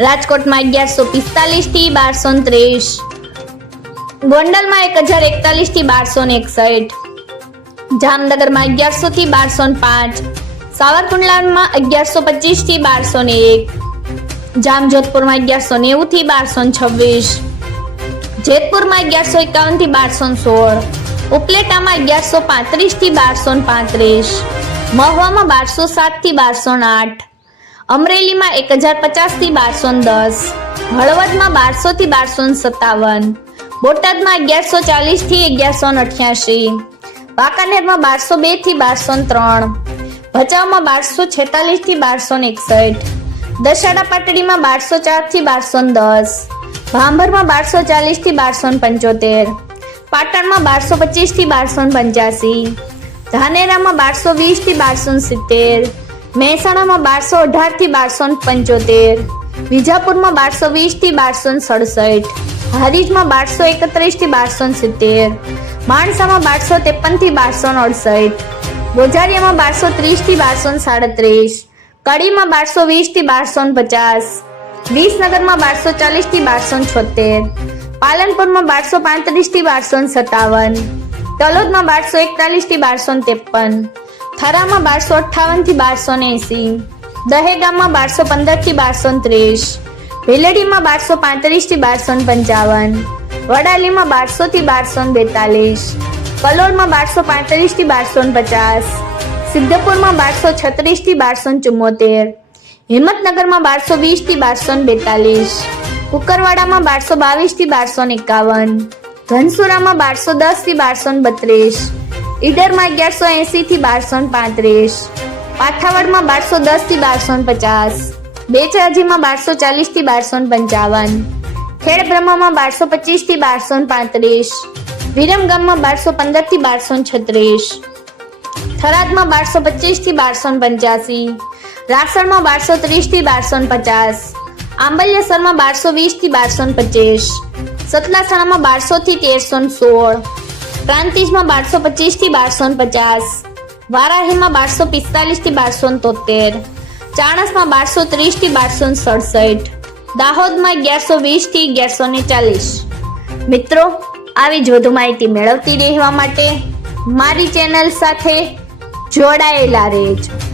રાજકોટમાં અગિયારસો પિસ્તાલીસથી બારસો ત્રીસ ગોંડલમાં એક હજાર એકતાલીસથી બારસો ને એકસઠ. જામનગરમાં અગિયારસો થી બારસો પાંચ. સાવરકુંડલામાં અગિયારસો પચીસથી બારસો ને એક. જામજોધપુરમાં અગિયારસો નેવું થી બારસો છવ્વીસ. જેતપુરમાં અગિયારસો એકાવનથી બારસો સોળ. ઉપલેટામાં અગિયારસો પાંત્રીસથી બારસો પાંત્રીસ. મહુવામાં બારસો સાતથી બારસો આઠ. અમરેલીમાં એક હજાર પચાસથી બારસો દસ, હળવદમાં બારસો થી બારસો સત્તાવન, બોટાદમાં અગિયારસો ચાલીસથી અગિયારસો અઠ્યાસી, વાંકાનેરમાં બારસો બેથી બારસો ત્રણ, ભચાઉમાં બારસો છેતાલીસથી બારસો એકસઠ દશાડા પાટડીમાં બારસો ચારથી બારસો દસ, ભાંભરમાં બારસો ચાલીસથી બારસો પંચોતેર, પાટણમાં બારસો પચીસથી બારસો પંચ્યાસી, ધાનેરામાં બારસો વીસથી બારસો સિત્તેર મહેસાણામાં બારસો અઢારથી બારસો પંચોતેર, વિજાપુરમાં બારસો વીસથી બારસો સડસઠ, હારીજમાં બારસો એકત્રીસથી બારસો સિત્તેર, માણસામાં બારસો ત્રેપનથી બારસો અડસઠ ગોજારિયામાં બારસો ત્રીસથી બારસો સાડત્રીસ, કડીમાં બારસો વીસથી બારસો પચાસ, વિસનગરમાં બારસો ચાલીસથી બારસો છોતેર, પાલનપુરમાં બારસો પાંત્રીસથી બારસો સત્તાવન, તલોદમાં બારસો એકતાલીસથી બારસો ત્રેપન થરામાં બારસો અઠ્ઠાવનથી બારસો એસી દહેગામમાં બારસો પંદરથી બારસો ત્રીસ. ભીલડીમાં બારસો પાંત્રીસથી બારસો પંચાવન. વડાલીમાં બારસો થી બારસો બેતાલીસ. કલોલમાં બારસો પાંત્રીસથી બારસો પચાસ. સિદ્ધપુરમાં બારસો છત્રીસથી બારસો ચુમ્મોતેર. હિંમતનગરમાં બારસો વીસથી બારસો બેતાલીસ. કુકરવાડામાં બારસો બાવીસથી બારસો એકાવન. ધનસુરામાં બારસો દસથી બારસો બત્રીસ. ઈડરમાં અગિયારસો એસી થી બારસો પાંત્રીસ. પાથાવડમાં બારસો દસથી બારસો પચાસ. બેચરાજીમાં બારસો ચાલીસથી બારસો પંચાવન. ખેડ બ્રહ્મામાં બારસો પચીસથી બારસો પાંત્રીસ. વિરમગામમાં બારસો પંદરથી બારસો છત્રીસ. થરાદમાં બારસો પચીસથી બારસો પંચ્યાસી. રાસણમાં બારસો ત્રીસથી બારસો પચાસ. આંબલિયાસરમાં બારસો વીસથી બારસો પચીસ. સતલાસણામાં બારસો થી તેરસો સોળ. પ્રાંતિજમાં બારસો પચીસથી બારસો પચાસ. વારાહીમાં બારસો પિસ્તાલીસથી બારસો તોતેર. ચાણસમાં બારસો ત્રીસથી બારસો સડસઠ. દાહોદમાં અગિયારસો વીસથી અગિયારસો ને ચાલીસ. મિત્રો, આવી જ વધુ માહિતી મેળવતી રહેવા માટે મારી ચેનલ સાથે જોડાયેલા રહેજો.